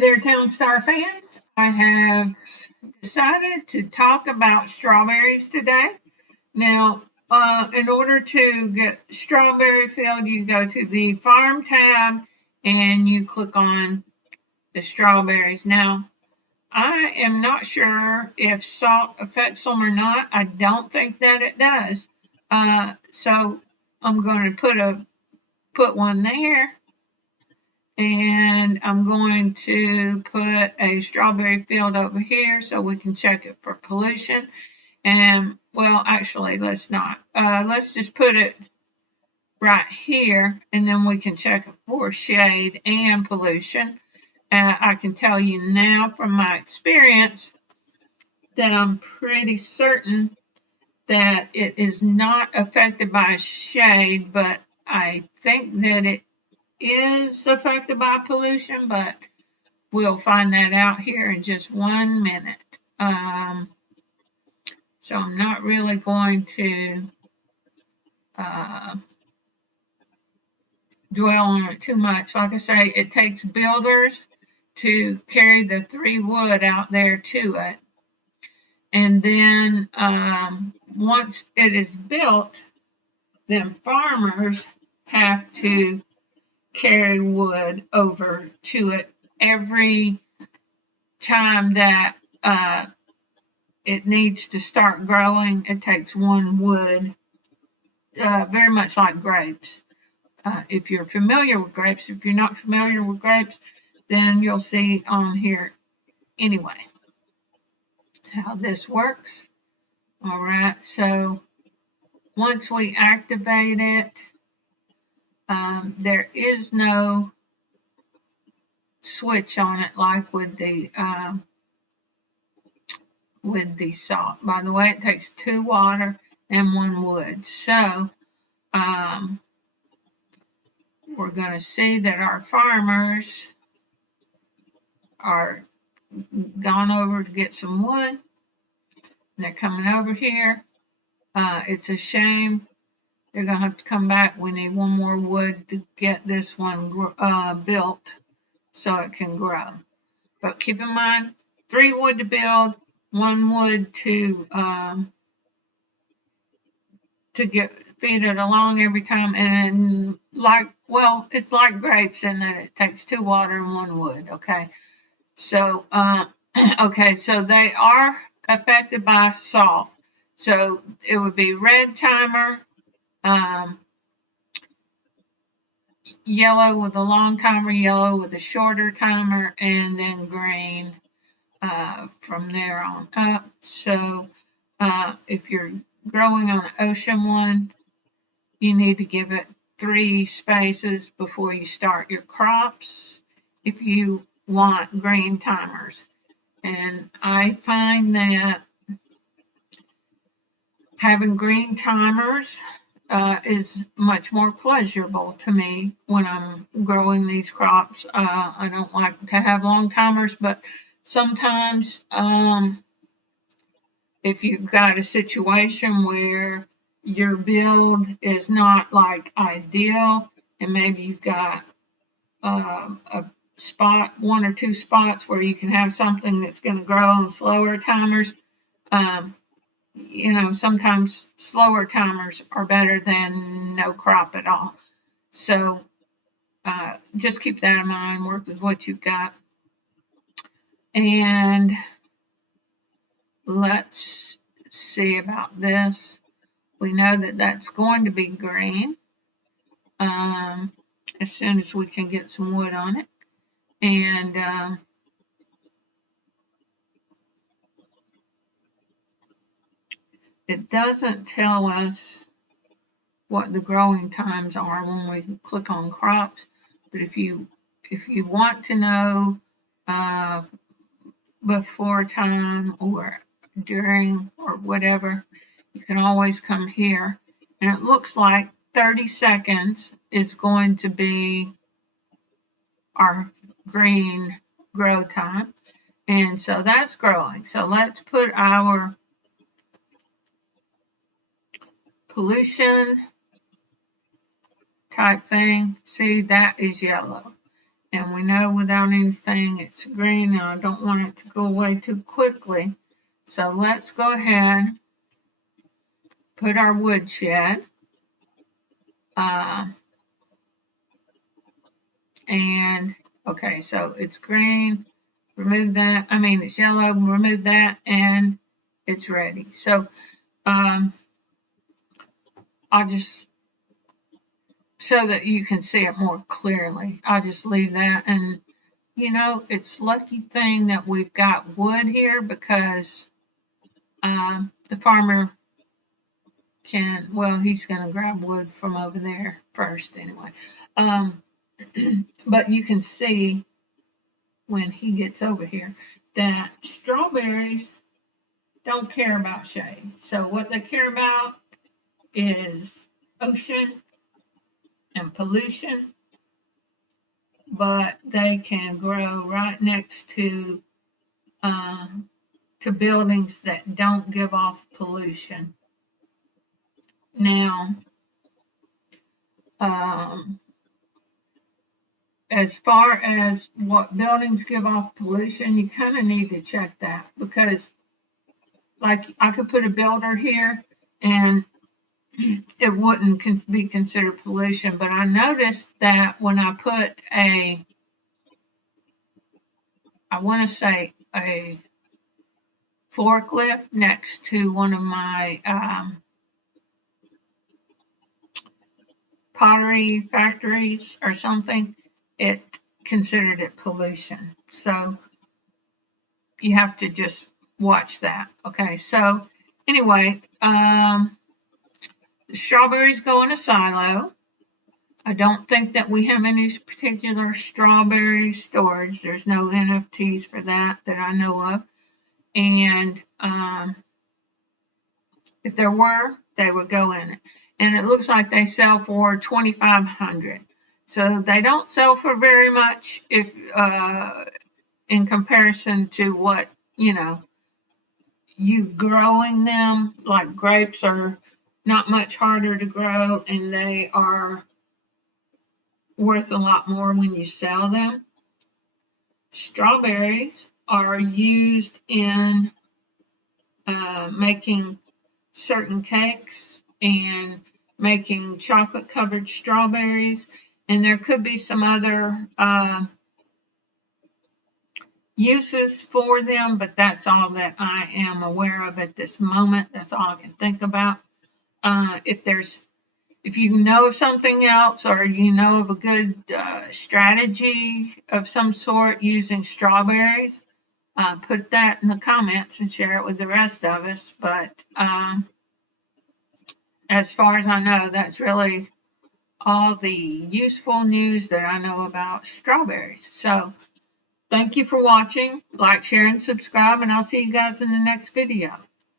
There, Town Star fans. I have decided to talk about strawberries today. Now, in order to get strawberry field, you go to the farm tab and you click on the strawberries. Now, I am not sure if salt affects them or not. I don't think that it does. So I'm going to put one there, and I'm going to put a strawberry field over here so we can check it for pollution. And well, actually, let's not. Let's just put it right here, and then we can check it for shade and pollution. I can tell you now from my experience that I'm pretty certain that it is not affected by shade, but I think that it is affected by pollution, but we'll find that out here in just 1 minute. So I'm not really going to dwell on it too much. Like I say, it takes builders to carry the 3 wood out there to it. And then once it is built, then farmers have to carry wood over to it every time that it needs to start growing. It takes 1 wood, very much like grapes. If you're familiar with grapes, if you're not familiar with grapes, then you'll see on here anyway how this works. All right, so once we activate it, there is no switch on it like with the salt. By the way, it takes 2 water and 1 wood. So we're going to see that our farmers are gone over to get some wood. They're coming over here. It's a shame. They're going to have to come back. We need 1 more wood to get this one built so it can grow. But keep in mind, 3 wood to build, 1 wood to feed it along every time. And it's like grapes in that it takes 2 water and 1 wood. Okay. So, so they are affected by salt. So it would be red timer, yellow with a long timer, yellow with a shorter timer, and then green from there on up. So if you're growing on an ocean one, you need to give it 3 spaces before you start your crops if you want green timers. And I find that having green timers is much more pleasurable to me when I'm growing these crops. I don't like to have long timers, but sometimes if you've got a situation where your build is not like ideal, and maybe you've got a spot, 1 or 2 spots where you can have something that's going to grow on slower timers, sometimes slower timers are better than no crop at all. So just keep that in mind, work with what you've got. And let's see about this. We know that that's going to be green as soon as we can get some wood on it. And it doesn't tell us what the growing times are when we click on crops, but if you want to know before time or during or whatever, you can always come here, and it looks like 30 seconds is going to be our green grow time, and so that's growing. So let's put our pollution type thing. See, that is yellow. And we know without anything it's green, and I don't want it to go away too quickly. So let's go ahead, put our woodshed. And okay, so it's green, remove that. I mean, it's yellow, remove that, and it's ready. So I'll just, so that you can see it more clearly, I'll just leave that. And you know, it's lucky thing that we've got wood here, because the farmer can, well, he's going to grab wood from over there first anyway. But you can see when he gets over here that strawberries don't care about shade. So what they care about is ocean and pollution, but they can grow right next to buildings that don't give off pollution. Now, as far as what buildings give off pollution, you kind of need to check that, because like I could put a builder here and it wouldn't be considered pollution, but I noticed that when I put I want to say a forklift next to one of my pottery factories or something, it considered it pollution. So you have to just watch that. Okay, so anyway, the strawberries go in a silo. I don't think that we have any particular strawberry storage. There's no NFTs for that I know of. And if there were, they would go in it. And it looks like they sell for $2,500. So they don't sell for very much if in comparison to what, you know, you growing them. Like grapes are not much harder to grow, and they are worth a lot more when you sell them. Strawberries are used in making certain cakes and making chocolate covered strawberries, and there could be some other uses for them, but that's all that I am aware of at this moment. That's all I can think about. If you know of something else, or you know of a good strategy of some sort using strawberries, put that in the comments and share it with the rest of us. But as far as I know, that's really all the useful news that I know about strawberries. So thank you for watching. Like, share, and subscribe, and I'll see you guys in the next video.